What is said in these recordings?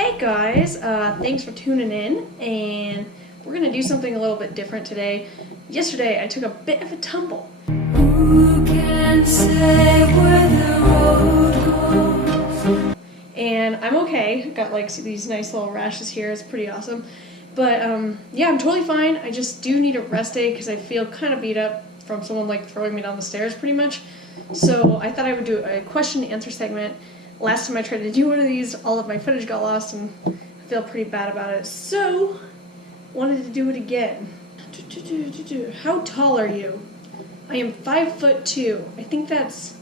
Hey guys, thanks for tuning in, and we're going to do something a little bit different today. Yesterday I took a bit of a tumble. Who can say where the road goes? And I'm okay. Got like these nice little rashes here. It's pretty awesome. But yeah, I'm totally fine. I just do need a rest day because I feel kind of beat up from someone like throwing me down the stairs pretty much. So I thought I would do a question and answer segment. Last time I tried to do one of these, all of my footage got lost and I feel pretty bad about it. So, wanted to do it again. How tall are you? I am 5'2". I think that's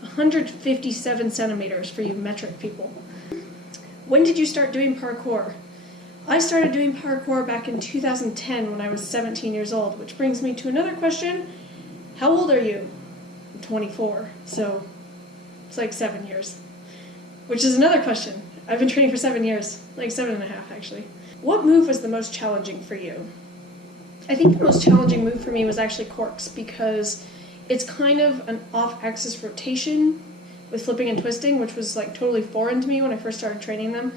157 centimeters for you metric people. When did you start doing parkour? I started doing parkour back in 2010 when I was 17 years old, which brings me to another question. How old are you? I'm 24, so it's like 7 years. Which is another question. I've been training for 7 years, like 7.5 actually. What move was the most challenging for you? I think the most challenging move for me was actually corks because it's kind of an off-axis rotation with flipping and twisting, which was like totally foreign to me when I first started training them.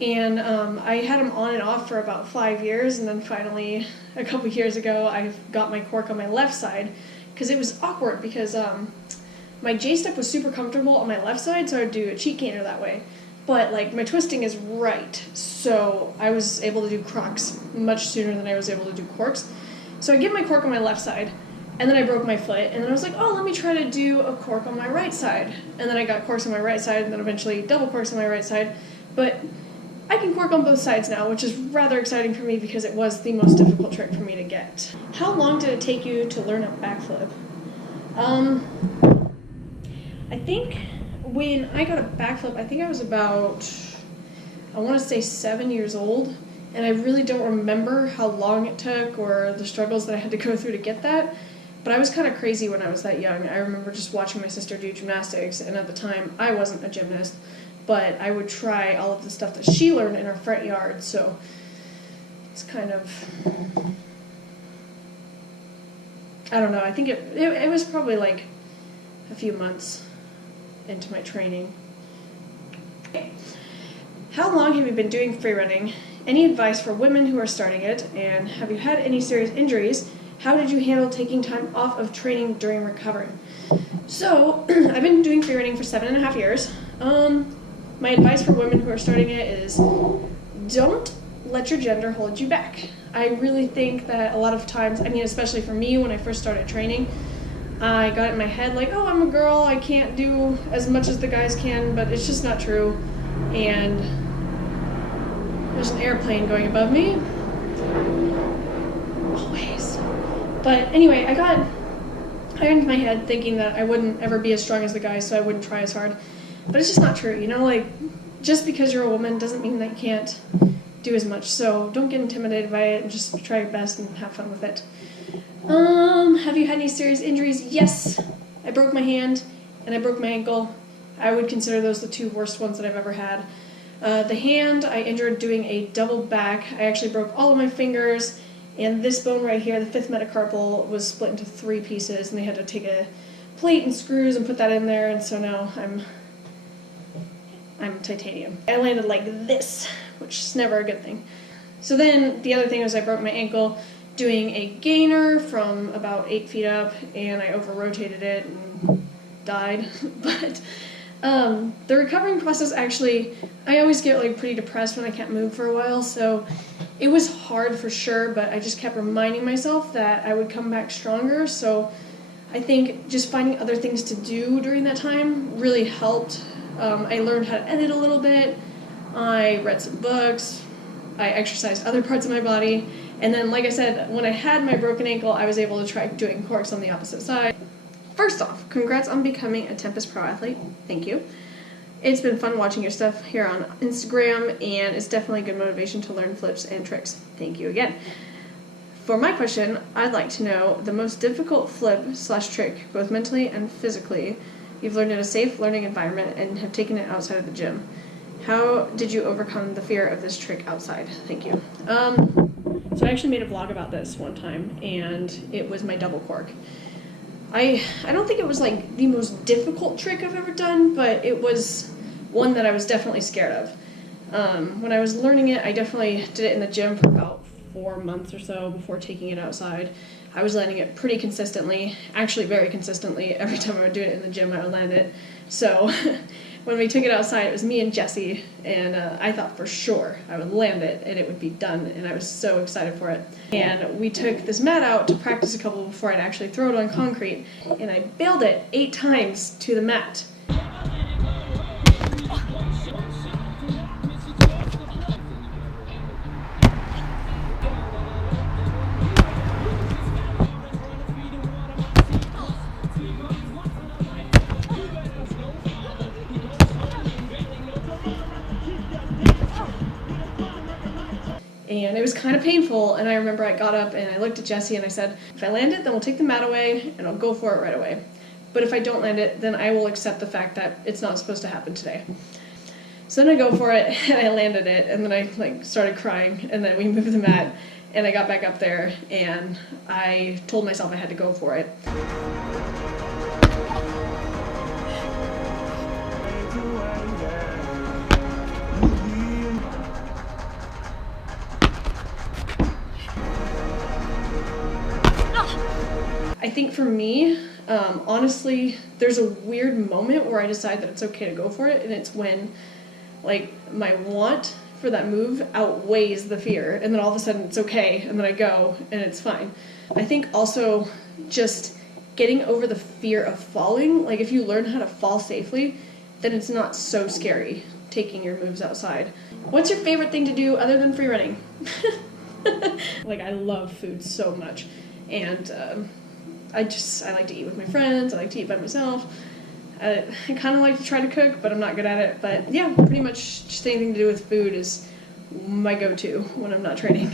And I had them on and off for about 5 years, and then finally, a couple years ago, I got my cork on my left side because it was awkward because my J-step was super comfortable on my left side, so I would do a cheat canter that way. But like my twisting is right, so I was able to do crocs much sooner than I was able to do corks. So I get my cork on my left side, and then I broke my foot, and then I was like, oh, let me try to do a cork on my right side. And then I got corks on my right side, and then eventually double corks on my right side. But I can cork on both sides now, which is rather exciting for me because it was the most difficult trick for me to get. How long did it take you to learn a backflip? I think when I got a backflip, I think I was about, I want to say 7 years old, and I really don't remember how long it took or the struggles that I had to go through to get that, but I was kind of crazy when I was that young. I remember just watching my sister do gymnastics, and at the time, I wasn't a gymnast, but I would try all of the stuff that she learned in our front yard, so it's kind of, I don't know, I think it was probably like a few months into my training. How long have you been doing free running? Any advice for women who are starting it? And have you had any serious injuries? How did you handle taking time off of training during recovery? So, I've been doing free running for 7.5 years. My advice for women who are starting it is don't let your gender hold you back. I really think that a lot of times, I mean, especially for me when I first started training, I got it in my head like, oh, I'm a girl, I can't do as much as the guys can, but it's just not true. And there's an airplane going above me. Always. But anyway, I got into my head thinking that I wouldn't ever be as strong as the guys, so I wouldn't try as hard. But it's just not true, you know, like, just because you're a woman doesn't mean that you can't do as much. So don't get intimidated by it and just try your best and have fun with it. Have you had any serious injuries? Yes. I broke my hand and I broke my ankle. I would consider those the two worst ones that I've ever had. The hand I injured doing a double back. I actually broke all of my fingers, and this bone right here, the fifth metacarpal, was split into 3 pieces, and they had to take a plate and screws and put that in there, and so now I'm titanium. I landed like this, which is never a good thing. So then the other thing was I broke my ankle doing a gainer from about 8 feet up, and I over-rotated it and died. But the recovering process, actually, I always get like pretty depressed when I can't move for a while, so it was hard for sure, but I just kept reminding myself that I would come back stronger. So I think just finding other things to do during that time really helped. I learned how to edit a little bit, I read some books, I exercised other parts of my body, and then, like I said, when I had my broken ankle, I was able to try doing corks on the opposite side. First off, congrats on becoming a Tempest Pro athlete. Thank you. It's been fun watching your stuff here on Instagram, and it's definitely good motivation to learn flips and tricks. Thank you again. For my question, I'd like to know the most difficult flip/trick, both mentally and physically, you've learned in a safe learning environment and have taken it outside of the gym. How did you overcome the fear of this trick outside? Thank you. So I actually made a vlog about this one time, and it was my double cork. I don't think it was like the most difficult trick I've ever done, but it was one that I was definitely scared of. When I was learning it, I definitely did it in the gym for about 4 months or so before taking it outside. I was landing it pretty consistently, actually very consistently. Every time I would do it in the gym, I would land it. So when we took it outside, it was me and Jesse, and I thought for sure I would land it and it would be done, and I was so excited for it. And we took this mat out to practice a couple before I'd actually throw it on concrete, and I bailed it 8 times to the mat. And it was kind of painful, and I remember I got up and I looked at Jesse and I said, if I land it, then we'll take the mat away and I'll go for it right away. But if I don't land it, then I will accept the fact that it's not supposed to happen today. So then I go for it and I landed it, and then I started crying, and then we moved the mat and I got back up there and I told myself I had to go for it. I think for me, honestly, there's a weird moment where I decide that it's okay to go for it, and it's when, my want for that move outweighs the fear, and then all of a sudden it's okay, and then I go, and it's fine. I think also just getting over the fear of falling, if you learn how to fall safely, then it's not so scary taking your moves outside. What's your favorite thing to do other than free running? I love food so much, and I like to eat with my friends. I like to eat by myself. I kind of like to try to cook, but I'm not good at it. But yeah, pretty much just anything to do with food is my go-to when I'm not training.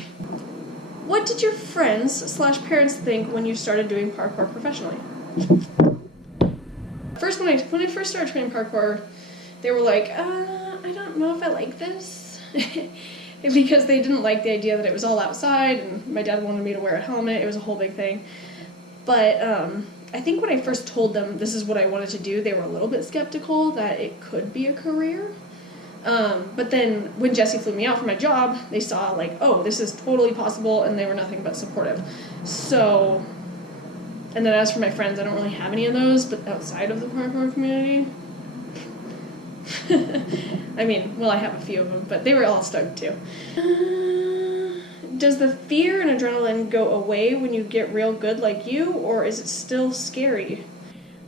What did your friends/parents think when you started doing parkour professionally? When I first started training parkour, they were like, I don't know if I like this. Because they didn't like the idea that it was all outside, and my dad wanted me to wear a helmet. It was a whole big thing. But I think when I first told them this is what I wanted to do, they were a little bit skeptical that it could be a career. But then when Jesse flew me out for my job, they saw oh, this is totally possible, and they were nothing but supportive. So, and then as for my friends, I don't really have any of those, but outside of the parkour community, I have a few of them, but they were all stoked too. Does the fear and adrenaline go away when you get real good like you, or is it still scary?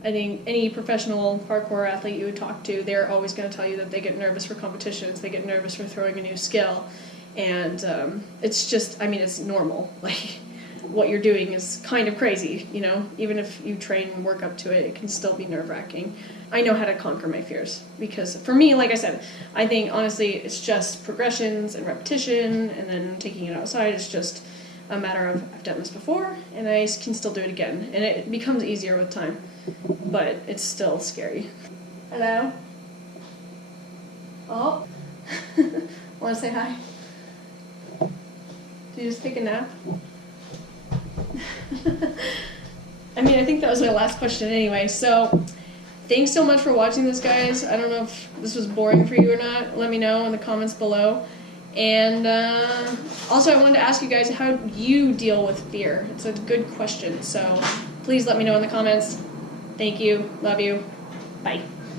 I think any professional parkour athlete you would talk to, they're always going to tell you that they get nervous for competitions, they get nervous for throwing a new skill, and it's just, it's normal. What you're doing is kind of crazy, even if you train and work up to it, it can still be nerve-wracking. I know how to conquer my fears, because for me, like I said, I think honestly it's just progressions and repetition, and then taking it outside is just a matter of I've done this before and I can still do it again, and it becomes easier with time, but it's still scary. Hello? Oh, want to say hi? Did you just take a nap? I think that was my last question anyway, so thanks so much for watching this, guys. I don't know if this was boring for you or not. Let me know in the comments below. And also I wanted to ask you guys how you deal with fear. It's a good question, so please let me know in the comments. Thank you. Love you. Bye.